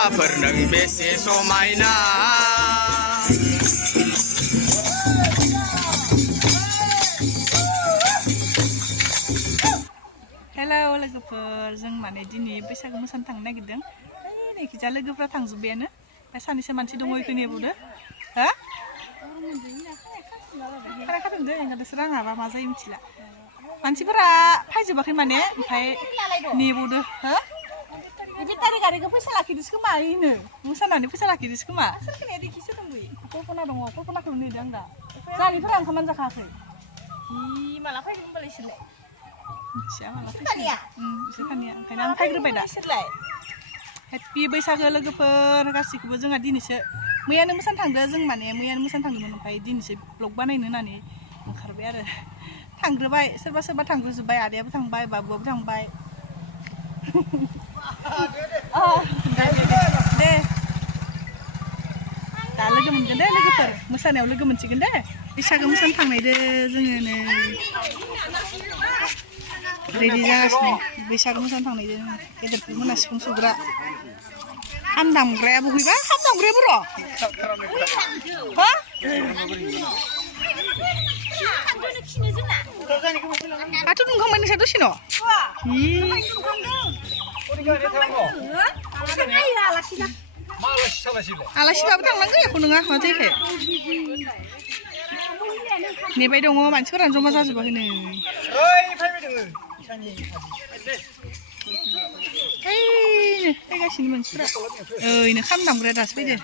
सिख्लाफोर नों बेसे समायना हेलौ लोगोफोर जों माने दिनै बैसागु मोसानो थांनो नागिरदों नैखिजा लोगोफ्रा थांजोब्बायानो सानैसो मानसि दङ इखौ नेबावदो हो खारा खादोंदो ओंखायनोसो राङाबा मा जायो मिथिला मानसिफोरा फायजोबाखै माने ओमफ्राय नेबावदो हो बिदि तारिख आरिखौ फैसा लाखिदोसो खोमा इनो मोसानानै फैसा लाखिदोसो खोमा सोरखौनिया देखिसो दं बै कल्पना दङ कल्पनाखौ नेदों आं दा जानिफोरा ओंखामानो जाखायाखै माला फैगोन होनबालाय इसोरलाय मिथिया माला फैसिगोन इसोर खानिया ओंखायनो आं फायग्रोबाय दा हेपि बैसागो लोगोफोर गासिखौबो जोंहा दिनैसो मैयानो मोसानो थांदो जों माने मैयानो मोसानो थांदोंमोन ओमफ्राय दिनैसो ब्लग बानायनो होननानै ओंखारबाय आरो थांग्रोबाय सोरबा सोरबा थांग्रोजोब्बाय आदायाबो थांबाय बाबुआबो थांबाय दे दा लोगो मोनगोन दे लोगोफोर मोसानायाव लोगो मोनसिगोन दे बैसागो मोसानो थांनायदो जोङो नै रेडि जागासिनो बैसागो मोसानो थांनायदो गेदेरफोर मोना सिफुं सुग्रा खाम दामग्राया बबेबा खाम दामग्रायाबो र' हा माथो दुंखांबाय नोंसा दसे न' आलासिबाबो थांनांगौ एख' नङा मा जायखो नेबाय दङ मानसिफोरानो जमा जाजोबाखैनो फैगासिनो मानसिफोरा ओइनो खाम दामग्राया दासो फैदो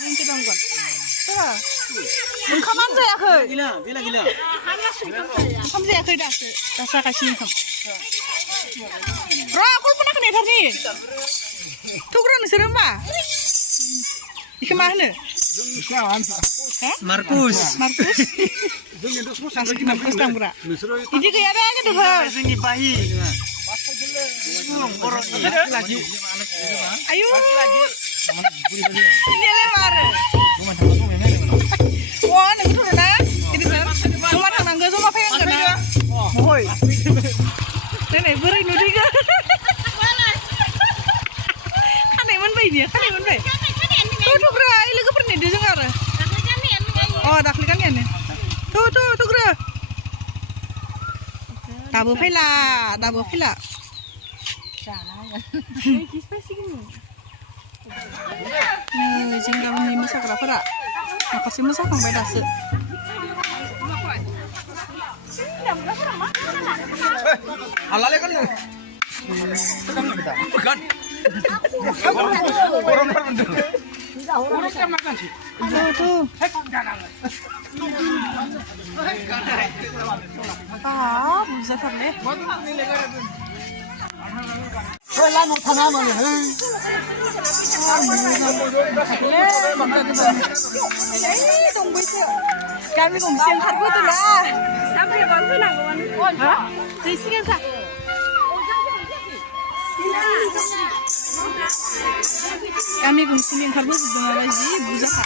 नोंसो दामगोन ओंखामानो जायाखै ओंखाम जायाखै दासो जागासिनो ओंखाम र' कल्पनाखौ नेथारनि थुग्रा नोंसोरो होमबा बेखौ मा होनो मार्कुस दामग्रा बिदि गैया दे गथ'फोर जोंनि बाहि आयु इनियालाय मा आरो नोंखौ थुरो ना जमा थांनांगौ जमा फैनांगोन ना नै बोरै नुदों खानाय मोनबाय बियो खानाय मोनबाय थुग्रा लोगोफोर नेदो जों आरो दाख्लै गाननायानो थुग्रो दाबो फैला जों गामिनि मोसाग्राफोरा माखासे मोसाखांबाय दासो बुजाथारलै गामि गंसे ओंखारबोदोंना दै सिगां जा गामि गंसेनि ओंखारबोजोबदों माबा जि बुजाखा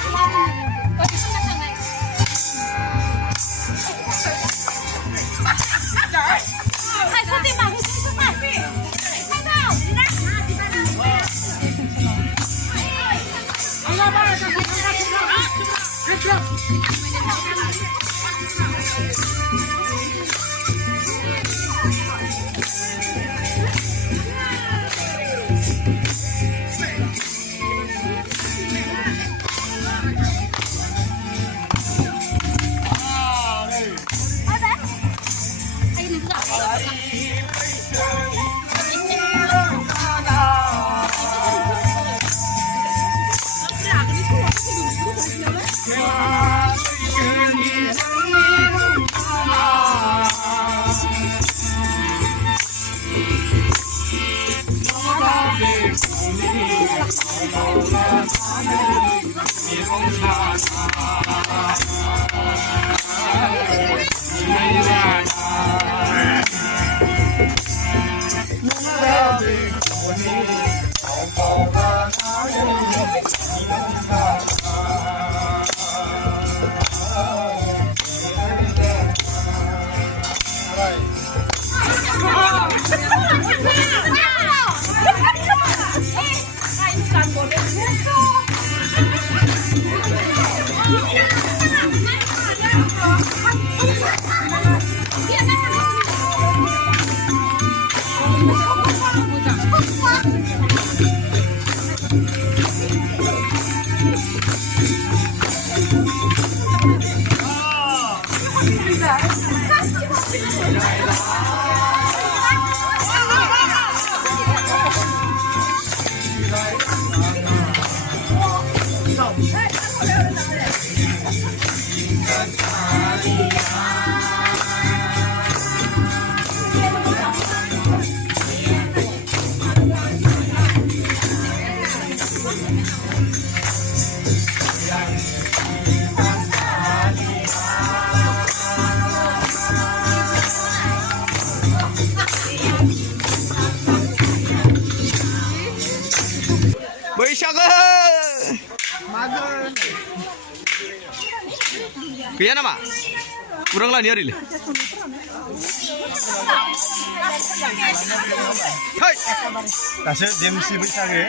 बैसागो गैया नामा kurang lah nih hari ini. Hai. 다시 MC बैसागो.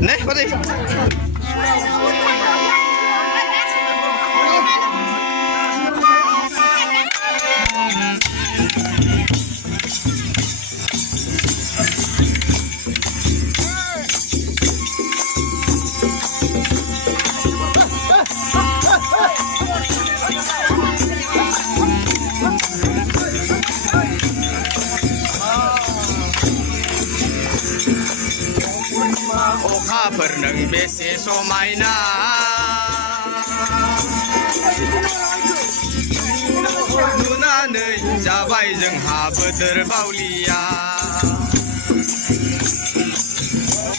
Nih, pati. Oka nang besi somaina नुनानै जाबाय जोंहा बोथोर बावलिया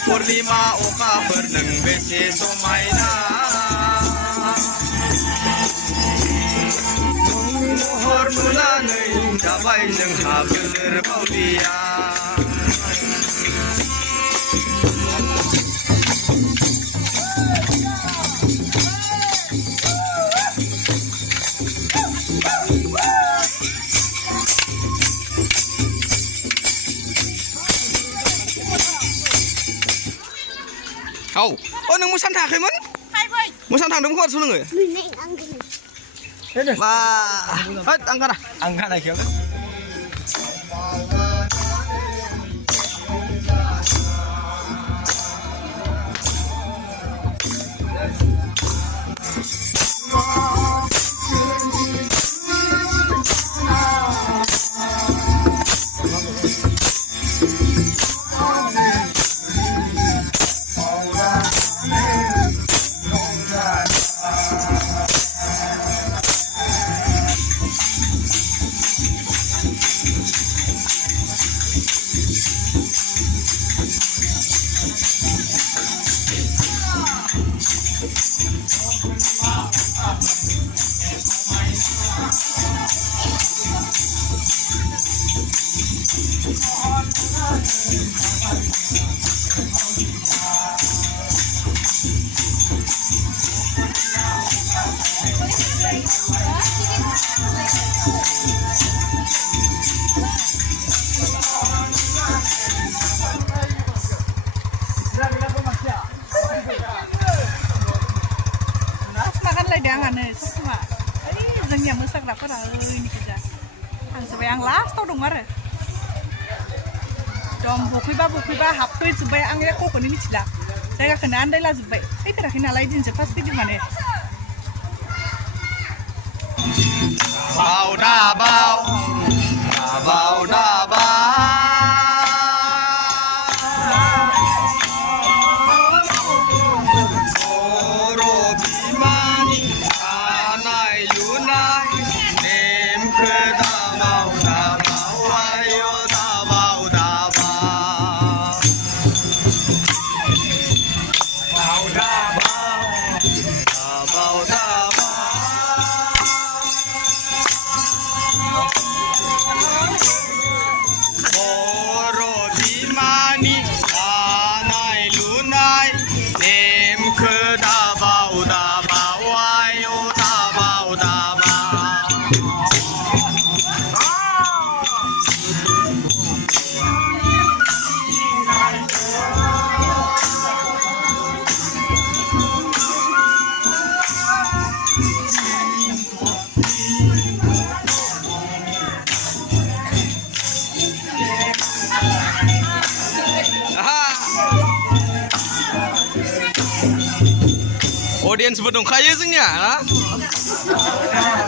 पुर्निमा अखाफोर नों बेसे समायना महर नुनानै जाबाय जोंहा बोथोर बावलिया Oh, nang musan थाङाखैमोन? Musan थांदोंमोन खोमा नोङो? मा होद आंखारा 안가나기요? Semua, जोंनिया मोसाग्राफोरा ओइनिखिजा थांजोब्बाय आं लास्टाव दं आरो दम बखैबा हाबफैजोब्बाय आं एक'खौनो मिथिला जायगाखौनो आन्दायलाजोब्बाय फैफेराखै नालाय दिनैसो फार्स्ट फैदों माने बाव दाबाव Audiensबो दंखायो जोंनिया ना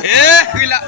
गैला